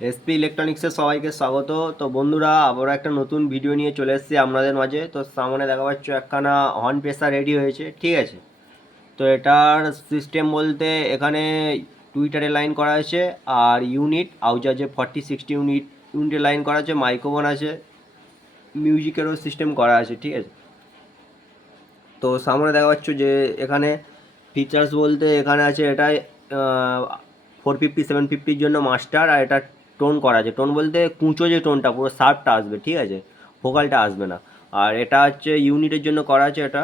SP ইলেকট্রনিক্সের সবাইকে স্বাগত। তো বন্ধুরা, আবার একটা নতুন ভিডিও নিয়ে চলে এসেছি আপনাদের মাঝে। তো সামনে দেখা পাচ্ছ একখানা হর্ন প্রেসার রেডি হয়েছে, ঠিক আছে। তো এটার সিস্টেম বলতে এখানে টুইটারে লাইন করা আছে, আর ইউনিট আউজার যে 4060 ইউনিটে লাইন করা আছে, মাইক্রোফোন আছে, মিউজিকেরও সিস্টেম করা আছে, ঠিক আছে। তো সামনে দেখা পাচ্ছ যে এখানে ফিচার্স বলতে এখানে আছে, এটাই 450-750 জন্য মাস্টার, আর এটা টোন করা আছে। টোন বলতে কুঁচো যে টোনটা পুরো শার্পটা আসবে, ঠিক আছে, ভোকালটা আসবে না। আর এটা হচ্ছে ইউনিটের জন্য করা আছে এটা।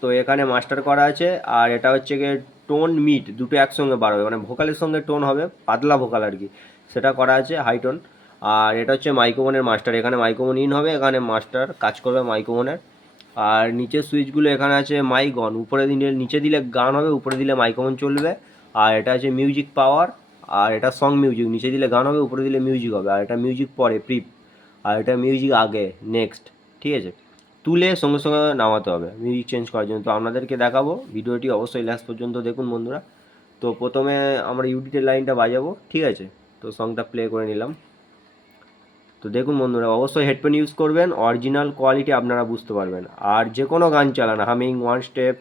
তো এখানে মাস্টার করা আছে, আর এটা হচ্ছে গিয়ে টোন মিড দুটো একসঙ্গে বার হবে, মানে ভোকালের সঙ্গে টোন হবে, পাতলা ভোকাল আর কি, সেটা করা আছে হাই টোন। আর এটা হচ্ছে মাইক্রোফোনের মাস্টার, এখানে মাইক্রোফোন ইন হবে, এখানে মাস্টার কাজ করবে মাইক্রোফোনের। আর নিচের সুইচগুলো এখানে আছে মাইক অন, উপরে দিলে নিচে দিলে গান হবে, উপরে দিলে মাইক্রোফোন চলবে। আর এটা আছে মিউজিক পাওয়ার, আর এটা সং মিউজিক, নিচে দিলে গান হবে, উপরে দিলে মিউজিক হবে। আর এটা মিউজিক পরে প্রিপ, আর এটা মিউজিক আগে নেক্সট, ঠিক আছে। তুলে সঙ্গে সঙ্গে নামাতে হবে মিউজিক চেঞ্জ করার জন্য। তো আপনাদেরকে দেখাবো, ভিডিওটি অবশ্যই লাস্ট পর্যন্ত দেখুন বন্ধুরা। তো প্রথমে আমরা ইউডিটের লাইনটা বাজাবো, ঠিক আছে। তো সংটা প্লে করে নিলাম। তো দেখুন বন্ধুরা, অবশ্যই হেডফোন ইউজ করবেন, অরিজিনাল কোয়ালিটি আপনারা বুঝতে পারবেন। আর যে কোনো গান চালান, humming, one step,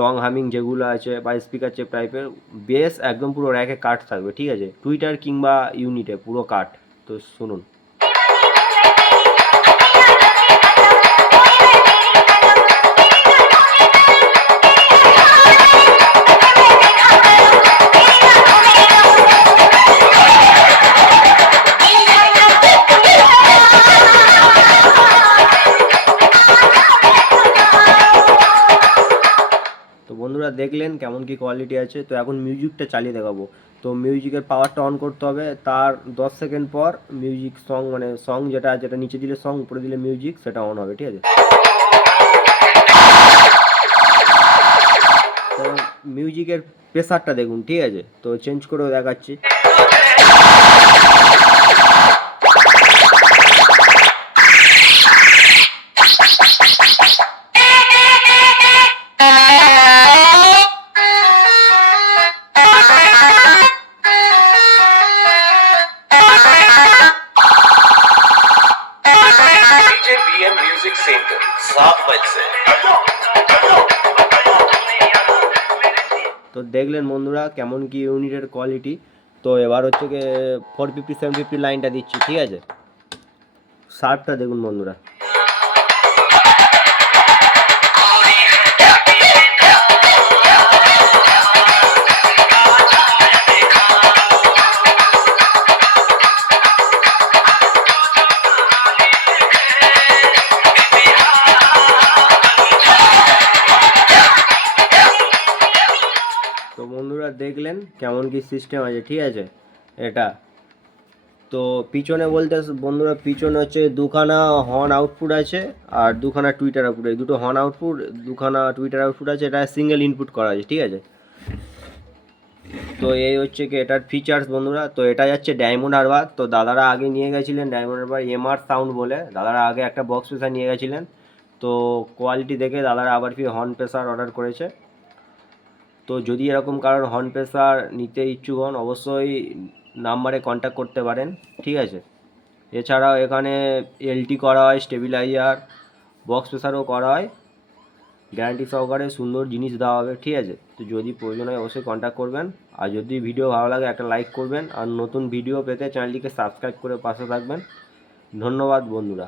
long humming যেগুলো আছে, বা স্পিকার চেপ টাইপের, বেস একদম পুরো র্যাকে কাট থাকবে, ঠিক আছে, টুইটার কিংবা ইউনিটে পুরো কাট। তো শুনুন। তো বন্ধুরা, দেখলেন কেমন কি কোয়ালিটি আছে। তো এখন মিউজিকটা চালিয়ে দেখাবো। তো মিউজিকের পাওয়ারটা অন করতে হবে, তার 10 সেকেন্ড পর মিউজিক সং, মানে সং যেটা যেটা নিচে দিলে সং, উপরে দিলে মিউজিক, সেটা অন হবে, ঠিক আছে। তো মিউজিকের প্রেসারটা দেখুন, ঠিক আছে। তো চেঞ্জ করেও দেখাচ্ছি। डीजे बीएम म्यूजिक सेंटर सात मई से। তো দেখলেন বন্ধুরা কেমন কি ইউনিটের কোয়ালিটি। তো এবার হচ্ছে গিয়ে 450-750 লাইনটা দিচ্ছি, ঠিক আছে। শার্পটা দেখুন বন্ধুরা। তো বন্ধুরা দেখলেন কেমন কি সিস্টেম আছে, ঠিক আছে এটা। তো পিছনে বলতে বন্ধুরা, পিছনে হচ্ছে দুখানা হর্ন আউটপুট আছে, আর দুখানা টুইটার আউটপুট, এই দুটো হর্ন আউটপুট, দুখানা টুইটার আউটপুট আছে, এটা সিঙ্গেল ইনপুট করা আছে, ঠিক আছে। তো এই হচ্ছে কি এটার ফিচার্স বন্ধুরা। তো এটা যাচ্ছে ডায়মন্ড হারবার। তো দাদারা আগে নিয়ে গেছিলেন ডায়মন্ড হারবার এমআর সাউন্ড বলে, দাদারা আগে একটা বক্স প্রেসার নিয়ে গেছিলেন। তো কোয়ালিটি দেখে দাদারা আবার ফির হর্ন প্রেসার অর্ডার করেছে। তো যদি এরকম কারোর হর্ন প্রেসার নিতে ইচ্ছুক হন, অবশ্যই নাম্বারে কন্ট্যাক্ট করতে পারেন, ঠিক আছে। এছাড়াও এখানে এলটি করা হয়, স্টেবিলাইজার, বক্স প্রেসারও করা হয়, গ্যারান্টি সহকারে সুন্দর জিনিস দেওয়া হবে, ঠিক আছে। তো যদি প্রয়োজন হয় অবশ্যই কন্ট্যাক্ট করবেন। আর যদি ভিডিও ভালো লাগে একটা লাইক করবেন, আর নতুন ভিডিও পেতে চ্যানেলটিকে সাবস্ক্রাইব করে পাশে থাকবেন। ধন্যবাদ বন্ধুরা।